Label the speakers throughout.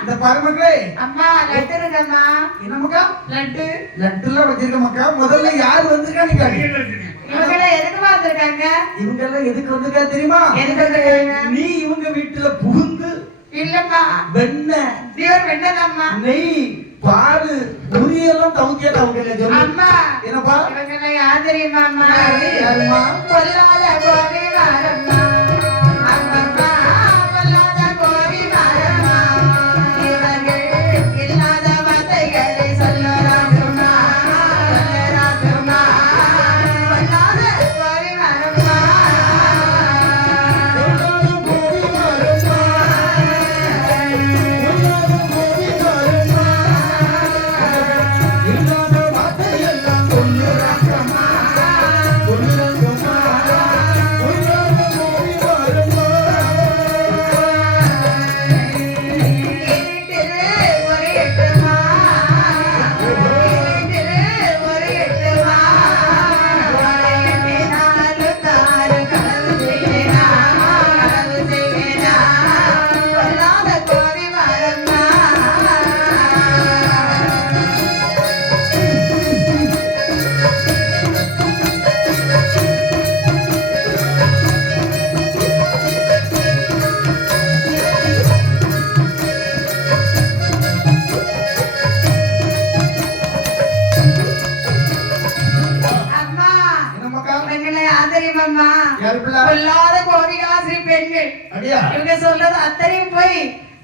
Speaker 1: இந்த பாரு மக்களே
Speaker 2: அம்மா லட்டு இருக்கம்மா
Speaker 1: என்ன மக்கா?
Speaker 2: லட்டு.
Speaker 1: லட்டுலாம் வச்சிருக்க மக்கா. முதல்ல யார் வந்திருக்கான்னு கேளு.
Speaker 2: இவங்க எதுக்குமா வந்திருக்காங்க?
Speaker 1: இவங்க எல்லாம் எதுக்கு வந்திருக்கா தெரியுமா?
Speaker 2: எதுக்கு வந்திருக்காங்க?
Speaker 1: நீ இவங்க வீட்டுல புகுந்து
Speaker 2: இல்லம்மா.
Speaker 1: வெண்ணெய்
Speaker 2: இவர் வெண்ணதாம்மா.
Speaker 1: நெய் பால் உரியெல்லாம் தவுக்கியா தவுக்கல சொல்லு?
Speaker 2: அம்மா.
Speaker 1: என்னப்பா?
Speaker 2: இவங்க யார் தெரியுமா அம்மா? பொல்லாத வாரம்மா.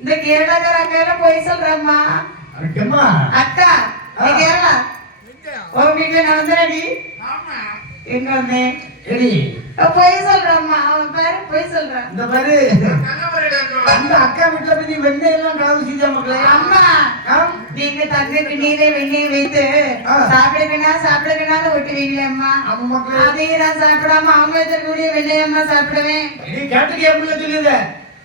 Speaker 2: இந்த சொல்றம்மா
Speaker 1: அதுக்கம்மா
Speaker 2: அக்கா நீ கேரளா? உங்க வீட்டுல நான் வந்தேனடி எங்க வந்தேன்
Speaker 1: எடி.
Speaker 2: போய் சொல்றம்மா. அவன் பாரு போய் சொல்றான்
Speaker 1: இந்த மாதிரி அந்த அக்கா வீட்டுல போய் நீ வெண்ணெய் எல்லாம் கலவு செஞ்ச மக்களே
Speaker 2: அம்மா
Speaker 1: ஆ?
Speaker 2: நீங்க தங்கக்கு நீரே வெண்ணெய் வைத்து
Speaker 1: ஆ.
Speaker 2: சாப்பிடுங்கண்ணா சாப்பிடுங்கண்ணான்னு ஒட்டுவீங்களே அம்மா.
Speaker 1: ஆமா மக்களே
Speaker 2: அதையும் நான் சாப்பிடாம அவங்க கூடிய வெண்ணெய் அம்மா சாப்பிடுவேன்
Speaker 1: கேட்டுக்கே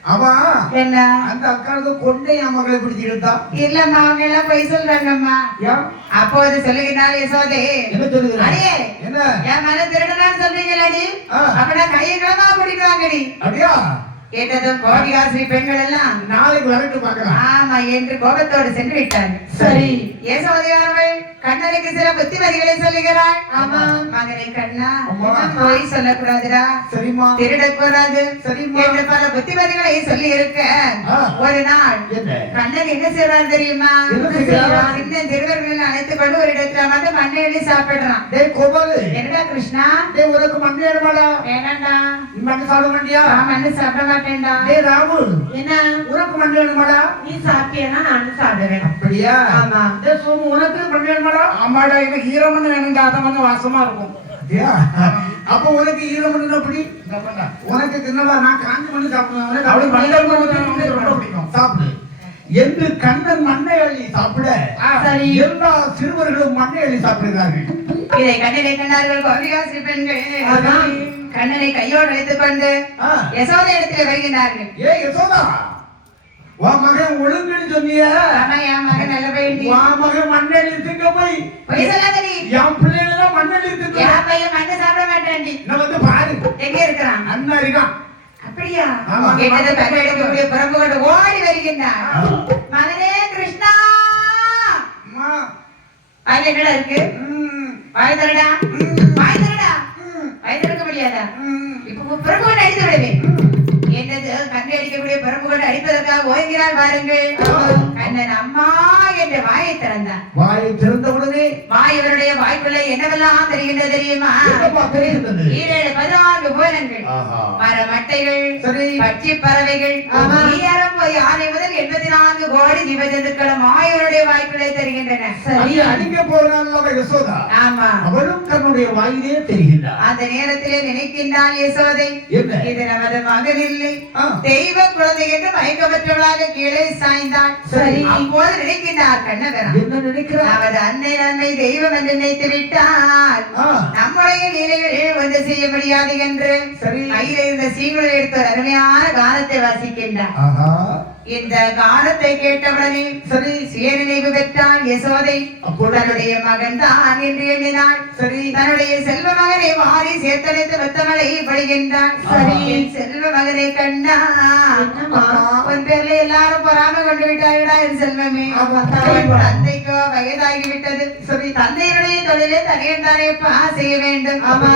Speaker 1: ஆமா.
Speaker 2: என்ன?
Speaker 1: அந்த அக்காவுக்கு கொண்டே மகளை பிடிச்சி இழுத்தா
Speaker 2: இல்லம்மா அவங்க எல்லாம் பொய் சொல்றாங்கம்மா.
Speaker 1: ஏன்
Speaker 2: அப்போது சொல்லுகிறாள் யசோதே.
Speaker 1: என்ன சொல்லுகிற
Speaker 2: அடியே
Speaker 1: என்ன?
Speaker 2: என் மன திருடனான்னு சொல்றீங்களாடி?
Speaker 1: ஆ.
Speaker 2: அப்படின்னா கையை கிளம்பா பிடிக்கிறாங்கடி
Speaker 1: அப்படியா?
Speaker 2: கேட்டதும் கோடிகாசிரி பெண்கள் எல்லாம்
Speaker 1: நாளைக்கு வரட்டு பாக்கலாம்
Speaker 2: ஆமா என்று கோபத்தோடு சென்று விட்டாங்க
Speaker 1: சரி.
Speaker 2: யசோதையானவள் கண்ணனுக்கு சில புத்திமதிகளை சொல்லுகிறாள். ஆமா. மகனை கண்ணா. பொய் சொல்லக்கூடாதுடா.
Speaker 1: சரிம்மா.
Speaker 2: திருடக்கூடாது. என்று பல புத்திமதிகளை சொல்லி இருக்க. ஒரு நாள் கண்ணன் என்ன செய்வார் தெரியுமா? சின்ன சிறுவர்கள் அழைத்துக் கொண்டு ஒரு இடத்துல வந்து மண்ணை எழுதி சாப்பிடுறான். என்னடா கிருஷ்ணா?
Speaker 1: உனக்கு மண்ணு ஏறுமாடா
Speaker 2: வேணாண்டா.
Speaker 1: மண்ணு சாப்பிட மாட்டியா?
Speaker 2: மண்ணு சாப்பிட மாட்டேன்டா.
Speaker 1: டேய் ராமு.
Speaker 2: என்ன?
Speaker 1: உனக்கு மண்ணு ஏறுமாடா
Speaker 2: நீ சாப்பிட்டியனா நானும் சாப்பிடுவேன்.
Speaker 1: அப்படியா?
Speaker 2: ஆமா.
Speaker 1: சோமு உனக்கு மண்ணு ஏறுமாடா
Speaker 3: ஆமாடா எனக்கு ஈரமண்ணு வேணுங்க அதான் கொஞ்சம் வாசமா இருக்கும்.
Speaker 1: அப்ப உனக்கு ஈர மண்ணு எப்படி உனக்கு தின்னவா நான் காஞ்ச மண்ணு சாப்பிடுவேன்
Speaker 3: அப்படி மண்ணு
Speaker 1: ரொம்ப பிடிக்கும். சாப்பிடு. என்று கண்ணன் மண்ணை அள்ளி சாப்பிட
Speaker 2: சரி.
Speaker 1: எல்லா சிறுவர்களும் மண்ணை அள்ளி சாப்பிடுகிறார்கள்.
Speaker 2: இதை கண்ணனை கண்டார்கள் கோபிகாசிரி பெண்கள். கண்ணனை கையோடு அழைத்துக் கொண்டு. யசோதை இடத்துல வருகிறார்கள்.
Speaker 1: ஏ யசோதா! உன் மகன் ஒழுங்குன்னு சொன்னிய.
Speaker 2: என் மகன் நல்ல வேண்டி
Speaker 1: உன் மகன் மண்ணெண்ணி திங்க போய்.
Speaker 2: பொய் சொல்லாதடி.
Speaker 1: என் பிள்ளைகளெல்லாம் மண்ணெண்ணி திங்க
Speaker 2: என் பையன் மண்ணு சாப்பிட மாட்டான்டி.
Speaker 1: நான் வந்து பாரு.
Speaker 2: எங்க இருக்கிறான்?
Speaker 1: அண்ணா இருக்கான்.
Speaker 2: அப்படியா. கேட்டது கண்ணு எடுக்கக்கூடிய பிரம்பு கொண்டு ஓடி வருகின்றான் மகனே கிருஷ்ணா! இருக்கு? வாய் தரடா
Speaker 1: ம்,
Speaker 2: வாய் தரடா
Speaker 1: ம்,
Speaker 2: வாய் திறக்க முடியாதா?
Speaker 1: ம்.
Speaker 2: இப்ப பிரம்பு கொண்டு அடித்து விடுவேன். என்னது? கண்ணு அடிக்கக்கூடிய பிரம்பு கொண்டு அடிப்பதற்காக ஓய்கிறாள் பாருங்கள். கண்ணன் அம்மா என்ற வாயை திறந்தான்.
Speaker 1: வாயை திறந்த உடனே
Speaker 2: வாய் இவருடைய வாய்க்குள்ள என்னவெல்லாம் தெரிகின்றது தெரியுமா? ஈரேழு பதினான்கு
Speaker 1: சரி.
Speaker 2: பறவைகள். ஈரம் ஆனை முதல் எண்பத்தி நான்கு கோடி ஜீவஜந்துக்களும் ஆயவருடைய வாய்க்குள்ளே தெரிகின்றன.
Speaker 1: அங்கே அடிக்க போறாள் யசோதா.
Speaker 2: ஆமா.
Speaker 1: அவளும் தன்னுடைய வாயிலே தெரிகின்றார்.
Speaker 2: அந்த நேரத்திலே நினைக்கின்றாள் யசோதை.
Speaker 1: என்ன?
Speaker 2: இது நமது மகன் இல்லை. தெய்வ குழந்தை என்று மயக்கமற்றவளாக கீழே சாய்ந்தாள்.
Speaker 1: சரி.
Speaker 2: அப்போது நினைக்கின்றார் கண்ணவரம்
Speaker 1: என்ன நினைக்கிறார்?
Speaker 2: நமது அன்னை நன்மை தெய்வம் என்று நினைத்து விட்டால்
Speaker 1: ஆ.
Speaker 2: நம்முடைய நிலைகளில் ஒன்று செய்ய முடியாது என்று. கையில் இருந்த சீங்குழல் எடுத்த அருமையான கானத்தை வாசிக்கின்றார். இந்த காலத்தை கேட்டவுடனே
Speaker 4: சரி
Speaker 2: சுயநினைவு பெற்றாள் யசோதை தன்னுடைய மகன் தான் என்று எண்ணினாள்.
Speaker 4: சரி
Speaker 2: தன்னுடைய செல்வ மகனை மாறி சேர்த்தனைத்து வெத்தமலை படுகின்றான். என் செல்வ மகனை கண்டா உன் பேர்ல எல்லாரும் பொறாம கொண்டு விட்டாயடா என் செல்வமே? தந்தைக்கோ வயதாகி விட்டது
Speaker 4: சரி
Speaker 2: தந்தையினுடைய தொழிலை தனியன் தானேப்பா செய்ய வேண்டும்.
Speaker 4: ஆமா.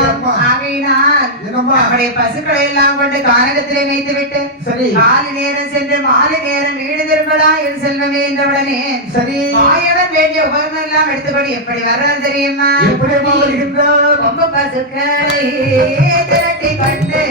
Speaker 2: ஆகையினால் நம்முடைய பசுக்களை எல்லாம் கொண்டு கானகத்திலே வைத்து விட்டு
Speaker 4: சரி.
Speaker 2: காலை நேரம் சென்று மாலை நேரம் வீடு திரும்படா என் செல்வமே என்றவுடனே
Speaker 4: சரி.
Speaker 2: மாயவன் வேண்டிய உபகரணம் எல்லாம் எடுத்துக்கொண்டு எப்படி வர்றது தெரியுமா? ரொம்ப பசுக்களை திரட்டி கொண்டு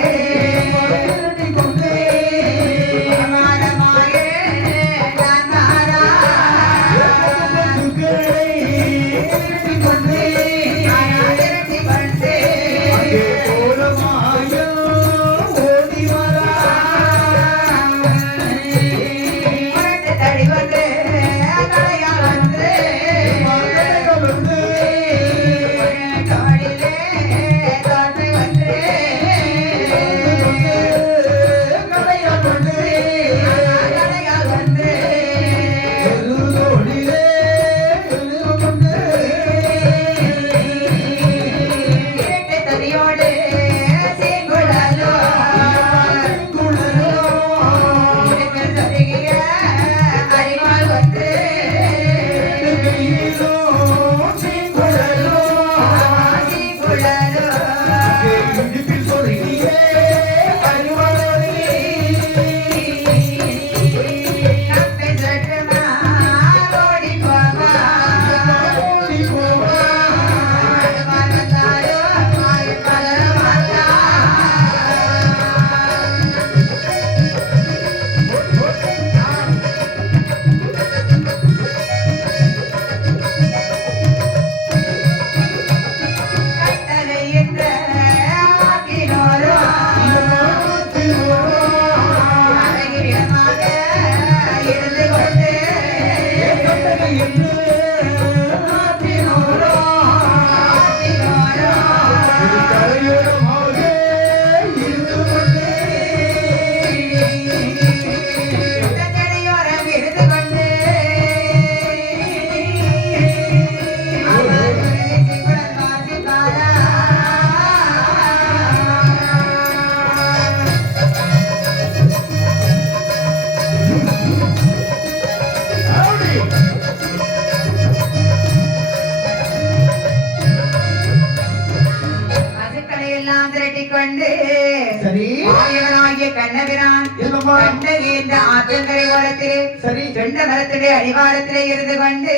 Speaker 2: மரத்துடைய அடிவாரத்திலே இருந்து கொண்டு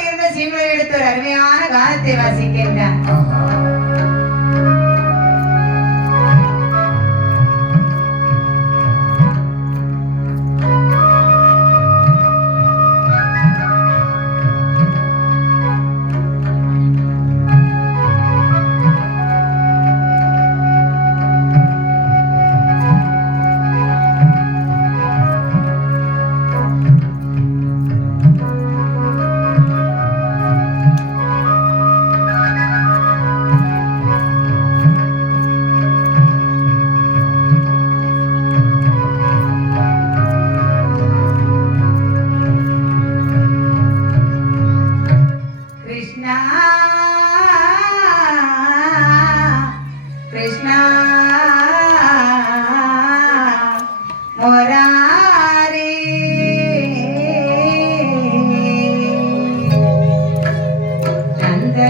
Speaker 2: இருந்த சீங்களை எடுத்து ஒரு அருமையான கானத்தை வாசிக்கின்றான்.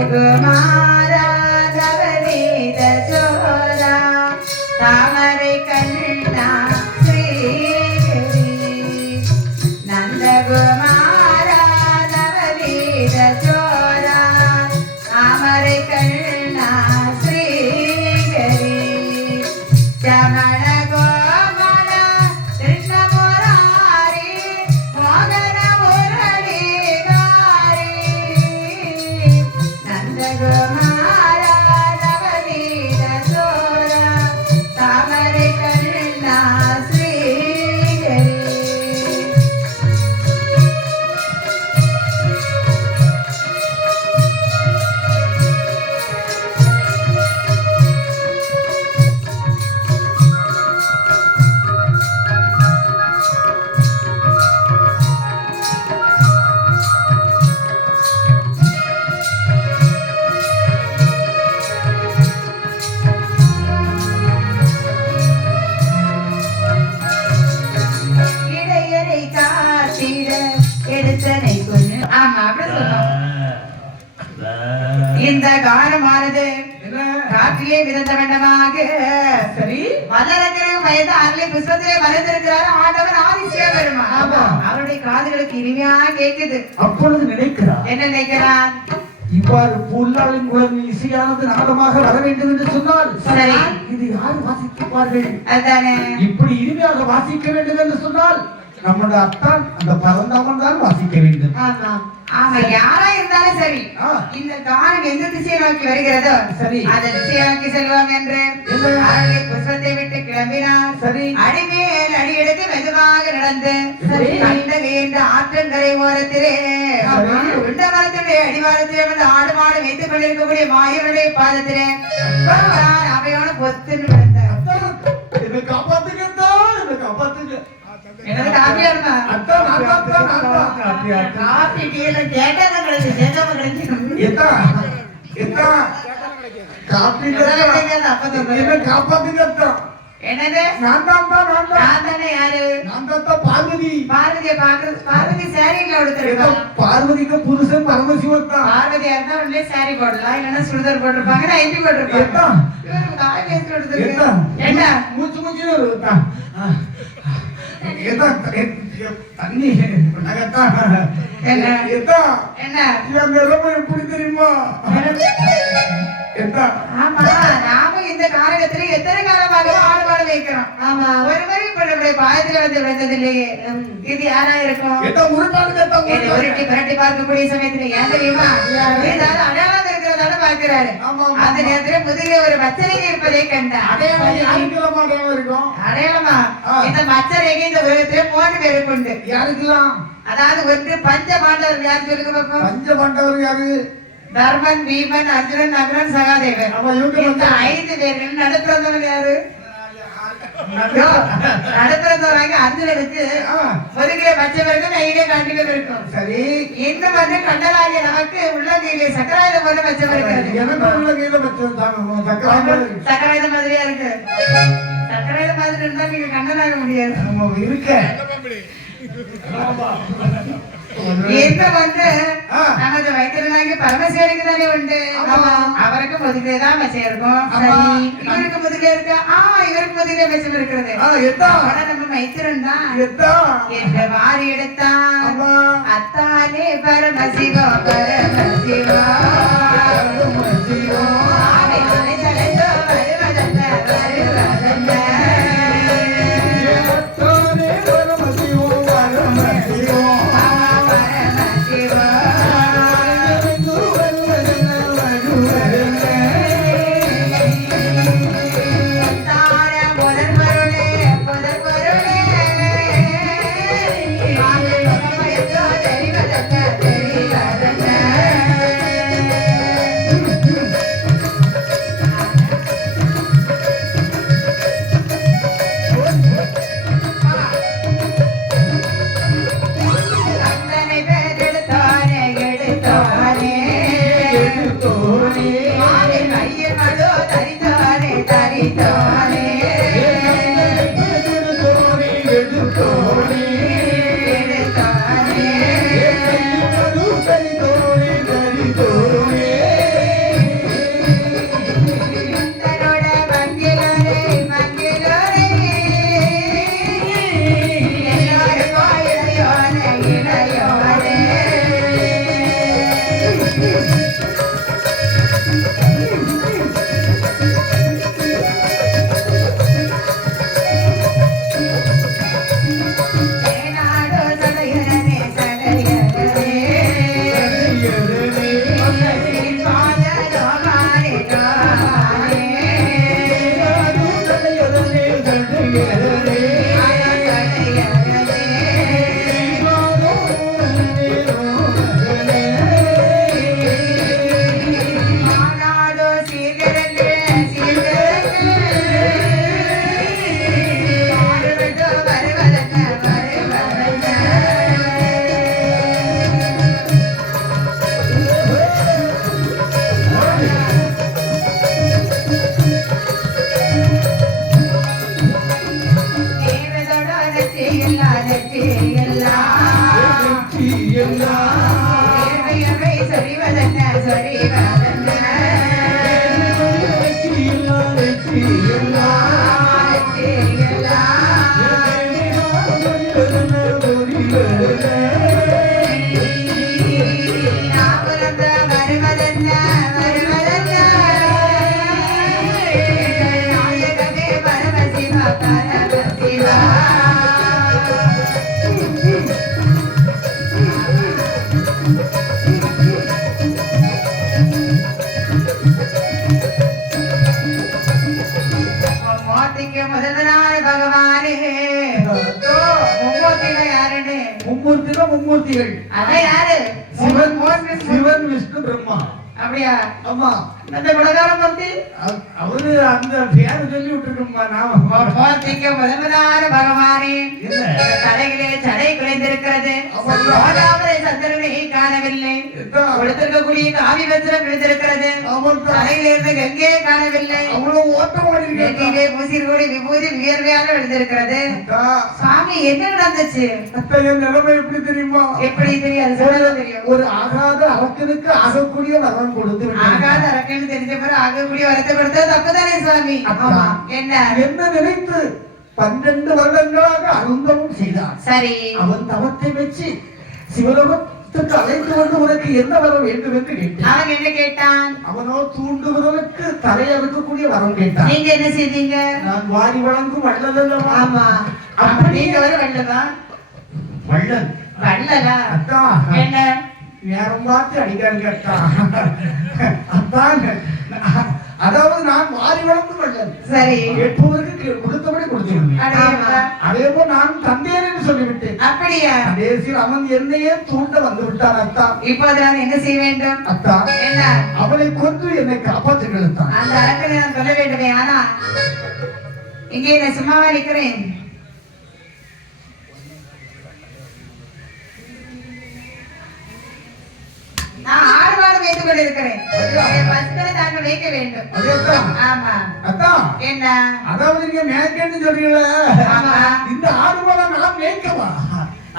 Speaker 2: 嗯 வயது அருளை புஷ்பத்திலே மறைந்திருக்கிறார் ஆண்டவர் ஆதிசியா வருமா
Speaker 1: ஆமா.
Speaker 2: அவருடைய காதுகளுக்கு இனிமையா கேக்குது
Speaker 1: அப்பொழுது நினைக்கிறார்.
Speaker 2: என்ன நினைக்கிறான்
Speaker 1: இவ்வாறு புல்லாளின் குழந்தை இசையானது நாதமாக வர வேண்டும் என்று சொன்னால். இது யார் வாசிப்பார்கள்? இப்படி இனிமையாக வாசிக்க வேண்டும் என்று சொன்னால் நம்முடைய அத்தான் அந்த பரந்தாமன் தான் வாசிக்க வேண்டும்.
Speaker 2: ஆமா யாரா இருந்தாலும் சரி. இந்த காலம் எந்த திசையை நோக்கி வருகிறதோ
Speaker 1: சரி.
Speaker 2: அந்த திசையை நோக்கி செல்வாங்க என்று புஷ்பத்தை விட்டு கிளம்பினார்
Speaker 1: சரி.
Speaker 2: அடிமேல் அடி எடுத்து மெதுவாக நடந்து. கண்டகை என்ற ஆற்றங்கரை ஓரத்திலே. உண்ட மரத்துடைய அடிவாரத்திலே வந்து ஆடு மாடு வைத்துக் கொண்டிருக்கக்கூடிய மாயவனுடைய பாதத்திலே. அவையோட பொத்துன்னு விழுந்தார்
Speaker 1: என்னை காப்பாத்துங்க அத்தான், என்னை காப்பாத்துங்க
Speaker 2: என்னது காப்பியா இருந்தா?
Speaker 1: அத்தான், நான் தான், அத்தான், நான் தான்.
Speaker 2: காப்பி டீல கேட்டவங்களுக்கு கேட்டவங்களுக்கு
Speaker 1: எத்தா, எத்தா, இல்லையா?
Speaker 2: கிடைக்காது, அப்பதான்.
Speaker 1: என்னை காப்பாத்துங்க அத்தான்.
Speaker 2: என்னது?
Speaker 1: நான் தான் தான், நான் தான்.
Speaker 2: நான் தானே யாரு?
Speaker 1: நான் தான் தான் பார்வதி.
Speaker 2: பாக்குறது பார்வதி சாரியில
Speaker 1: ஏதோ
Speaker 2: உடுத்திருக்கா?
Speaker 1: பார்வதிக்கு புருஷன் பரமசிவன் தான்.
Speaker 2: பார்வதியா இருந்தா சாரி போடலாம். சுடிதார் போட்டிருப்பாங்க. நைட்டி என்ன?
Speaker 1: மூச்சு மூச்சு தண்ணி.
Speaker 2: என்ன? என்ன
Speaker 1: என் நிலைமை எப்படி தெரியுமா
Speaker 2: நாம இந்த காலகட்டத்துல எத்தனை காலமாக ஆடு மாடு வைக்கிறோம் ஆமா ஒரு முறை இப்ப நம்முடைய பாயத்துல வந்து விழுந்தது இல்லையே இது யாரா இருக்கும்? உருட்டி. புரட்டி பார்க்கக்கூடிய சமயத்துல ஏன் தெரியுமா? ஏதாவது அடையாளம் இருக்கிறதால
Speaker 1: ஆமா,
Speaker 2: அந்த. நேரத்துல முதுகில ஒரு மச்சரேகை இருப்பதை கண்டார்.
Speaker 1: அடையாளம்.
Speaker 2: இந்த மச்சரேகை இந்த உலகத்துல மூணு பேருக்கு உண்டு
Speaker 1: யாருக்கெல்லாம்?
Speaker 2: அதாவது ஒன்று பஞ்ச பாண்டவர் யார் சொல்லுங்க
Speaker 1: பஞ்ச பாண்டவர் யாரு?
Speaker 2: தர்மன் பீமன் அர்ஜுனன் நகுலன் சகாதேவன். இந்த
Speaker 1: வந்து-
Speaker 2: ஐந்து பேர்கள் நடுப்பிறந்தவர் யாரு? நடுப்பிறந்தவராக அர்ஜுனனுக்கு முதுகில பச்சை இருக்கும் கையிலே கண்டிப்பா இருக்கும்.
Speaker 1: சரி.
Speaker 2: இன்னும் வந்து கண்டலாகிய நமக்கு உள்ளங்கையிலே சக்கராயுதம் போல பச்சை இருக்கிறது
Speaker 1: எனக்கு உள்ள கையில வச்சிருந்தாங்க சக்கரம்
Speaker 2: சக்கராயுதம் மாதிரியா இருக்கு? சக்கராயுதம் மாதிரி இருந்தா நீங்க கண்ணனாக முடியாது.
Speaker 1: இருக்க
Speaker 2: என்ன வந்து. நமது பரமசிவனுக்கு தானே உண்டு. அவருக்கு முதுகிலே தான் மச்சம் இருக்கும் இவருக்கு முதுகிலே இருக்கு. ஆ இவருக்கு முதுகிலே மச்சம் இருக்கிறது. ஆனா நம்ம மைத்திரன் தான். என்ற வாரி எடுத்தான்.
Speaker 1: ஆமா.
Speaker 2: அத்தானே பரமசிவா. பரமசிவா.
Speaker 1: மும்மூர்த்திகள்
Speaker 2: அவன் யாரு?
Speaker 1: சிவன் சிவன் விஷ்ணு பிரம்மா.
Speaker 2: அப்படியா?
Speaker 1: ஆமா.
Speaker 2: அந்த வந்து
Speaker 1: அவ- அவரு அந்த பேரு சொல்லி விட்டுருக்கோம்மா நாம
Speaker 2: போர்த்திக்க முதல்வதான பகவானே. சடை. கோதாவரி சந்திரனை காணவில்லை? கொடுத்திருக்கக்கூடிய காவி வஸ்திரம் விழுந்திருக்கிறது. தலையிலிருந்து கங்கே காணவில்லை.
Speaker 1: அவ்வளவு ஓட்டம் ஓடி இருக்கா
Speaker 2: நெற்றியிலே பூசிர் கூடி விபூதி வியர்வையாக விழுந்திருக்கிறது. சுவாமி என்ன நடந்துச்சு?
Speaker 1: நிலைமை எப்படி தெரியுமா?
Speaker 2: எப்படி தெரியாது தெரியும்.
Speaker 1: ஒரு ஆகாத அரக்கனுக்கு ஆகக்கூடிய வரம் கொடுத்து.
Speaker 2: ஆகாத அரக்கன்னு தெரிஞ்ச பிறகு ஆகக்கூடிய வரத்தை கொடுத்தது தப்புதானே சுவாமி? என்ன?
Speaker 1: என்ன நினைத்து பன்னெண்டு வருடங்களாக அருந்தமும் செய்தார்.
Speaker 2: சரி.
Speaker 1: அவன் தவத்தை வச்சு சிவலோகத்துக்கு அழைத்து வந்து உனக்கு என்ன வர வேண்டும் என்று கேட்டான்.
Speaker 2: அவன் என்ன கேட்டான்?
Speaker 1: அவனோ தூண்டுவதற்கு தலையறுக்கக்கூடிய வரம் கேட்டான்.
Speaker 2: நீங்க என்ன செய்தீங்க?
Speaker 1: நான் வாரி வழங்கும்
Speaker 2: ஆமா. அப்ப நீங்க ஒரு வெள்ளதா
Speaker 1: வள்ளல்.
Speaker 2: வள்ளலா? என்ன?
Speaker 1: நேரம் பார்த்து அடிக்காருங்க அத்தா அத்தான் அதாவது நான் வாரி வளர்ந்து வள்ளல்
Speaker 2: சரி.
Speaker 1: கேட்பவருக்கு கொடுத்தபடி கொடுத்து
Speaker 2: அடேயப்பா.
Speaker 1: அதே போல் நான் தந்தேன் என்று சொல்லிவிட்டேன்
Speaker 2: அப்படியா?
Speaker 1: கடைசியில் அவன் என்னையே தூண்ட வந்து விட்டான் அத்தா.
Speaker 2: இப்போது நான் என்ன செய்ய வேண்டும்?
Speaker 1: அத்தா
Speaker 2: என்ன?
Speaker 1: அவனை கொன்று என்னை காப்பாற்றுங்கள்
Speaker 2: அந்த அரக்கனை நான் சொல்ல வேண்டுமே ஆனா இங்கே நான் சும்மாவா நிக்கிறேன் நான் ஆறு மாதம் வைத்துக் கொண்டிருக்கிறேன் பசுக்களை தாங்கள் வைக்க வேண்டும்.
Speaker 1: அதேதான்.
Speaker 2: ஆமா.
Speaker 1: அத்தா
Speaker 2: என்ன?
Speaker 1: அதாவது நீங்க மேய்க்கன்னு சொல்றீங்கள. இந்த ஆடு போல நான் மேய்க்கவா?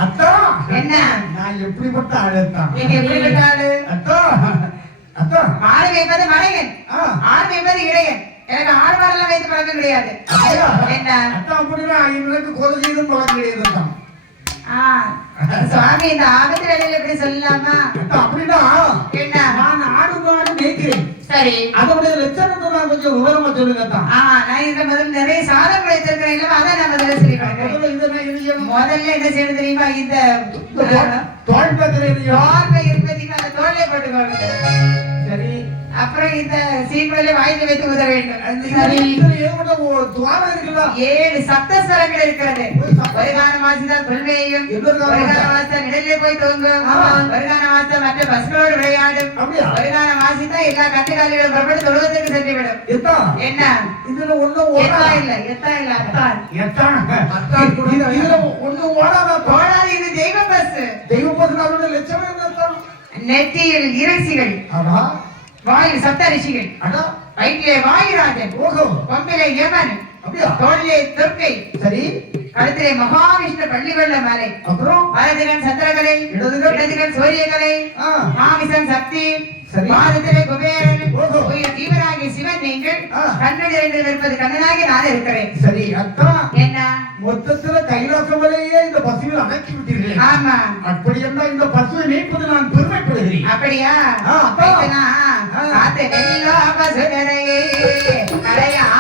Speaker 1: அத்தா
Speaker 2: என்ன?
Speaker 1: நான் எப்படிப்பட்ட ஆளுத்தான்
Speaker 2: நீங்க எப்படிப்பட்ட ஆளு?
Speaker 1: அத்தா அத்தா.
Speaker 2: மாடு வைப்பது மனையன்
Speaker 1: ஆ.
Speaker 2: ஆடு வைப்பது இடையன் எனக்கு ஆடு மாடெல்லாம் வைத்து பழக்கம் கிடையாது? என்ன?
Speaker 1: அத்தா அப்படின்னா கொலை செய்தும் பழக்கம் கிடையாது தான்
Speaker 2: சுவாமி இந்த ஆபத்து வேலையில எப்படி சொல்லலாமா?
Speaker 1: அப்படின்னா
Speaker 2: என்ன?
Speaker 1: நான் ஆடு மாடு மேய்க்கிறேன்.
Speaker 2: சரி.
Speaker 1: லட்சணத்தை நான் கொஞ்சம் விவரமா சொல்லுங்க தான்
Speaker 2: ஆ நான் இந்த முதல்ல நிறைய சாதம் வைத்திருக்கிறேன் இல்லவா அதான் நான் முதல்ல பார்க்கிறேன்
Speaker 1: முதல்ல
Speaker 2: என்ன செய்யணும் தெரியுமா? இந்த
Speaker 1: தோல்- தோல் பத்திரம்.
Speaker 2: தோல்மை இருப்பதுக்கு அந்த தோல்லை போட்டுக்கோங்க.
Speaker 1: சரி
Speaker 2: அப்புறம் இந்த சீக்குழலை வாயில வைத்து உத வேண்டும் சரி? ஏழு சப்தஸ்வரங்கள் இருக்கிறது வருகான மாசிதான்
Speaker 1: எதிர்கால
Speaker 2: வருகான
Speaker 1: மாசம்.
Speaker 2: நிழலிலே போய் தூங்கும். வருகான மாசம் மற்ற பசுகளோடு விளையாடும்? வருகான மாசிதான் எல்லா கட்டுக்காலிகளும் புறப்பட்டு தொழுவதற்கு சென்றுவிடும்? என்ன
Speaker 1: இதுல ஒண்ணும் ஓடாத.
Speaker 2: இல்ல எத்தா இல்ல அத்தான்
Speaker 1: எத்தான்? இது- இதுல ஒண்ணும் ஓடாத.
Speaker 2: போடாது இது தெய்வ பஸ்
Speaker 1: தெய்வ பசுனாலுடைய லட்சணம் என்ன அத்தா?
Speaker 2: நெற்றியில் இறைச்சிகள்
Speaker 1: ஆமா.
Speaker 2: வாயில் சப்த ரிஷிகள்
Speaker 1: அடா.
Speaker 2: வயிற்றிலே வாயுராஜன்
Speaker 1: ஓஹோ.
Speaker 2: கொம்பிலே யமன்? தோளிலே துர்க்கை
Speaker 1: சரி
Speaker 2: கழுத்திலே மகாவிஷ்ணு பள்ளிகொள்ள மலை
Speaker 1: அப்புறம்
Speaker 2: வலதுகன் சந்திரகலை
Speaker 1: இடதுகன்?
Speaker 2: சூரியகலை
Speaker 1: ஆ.
Speaker 2: மாமிசம் சக்தி. பாதத்திலே குபேரன்
Speaker 1: ஓஹோ.
Speaker 2: உயிர் ஜீவனாகி சிவன் நீங்கள்
Speaker 1: ஆ.
Speaker 2: கண்கள் இரண்டில் இருப்பது கண்ணனாகி நான் இருக்கிறேன்
Speaker 1: சரி அத்தா
Speaker 2: என்ன
Speaker 1: மொத்தத்துல கைலாசமலையே இந்த பசுவில் அடக்கி விட்டீர்கள்
Speaker 2: ஆமா
Speaker 1: அப்படி என்றால் இந்த பசுவை மேய்ப்பது நான் பெருமைப்படுகிறேன்
Speaker 2: அப்படியா?
Speaker 1: ஆ,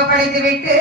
Speaker 2: ஒப்படைத்து விட்டு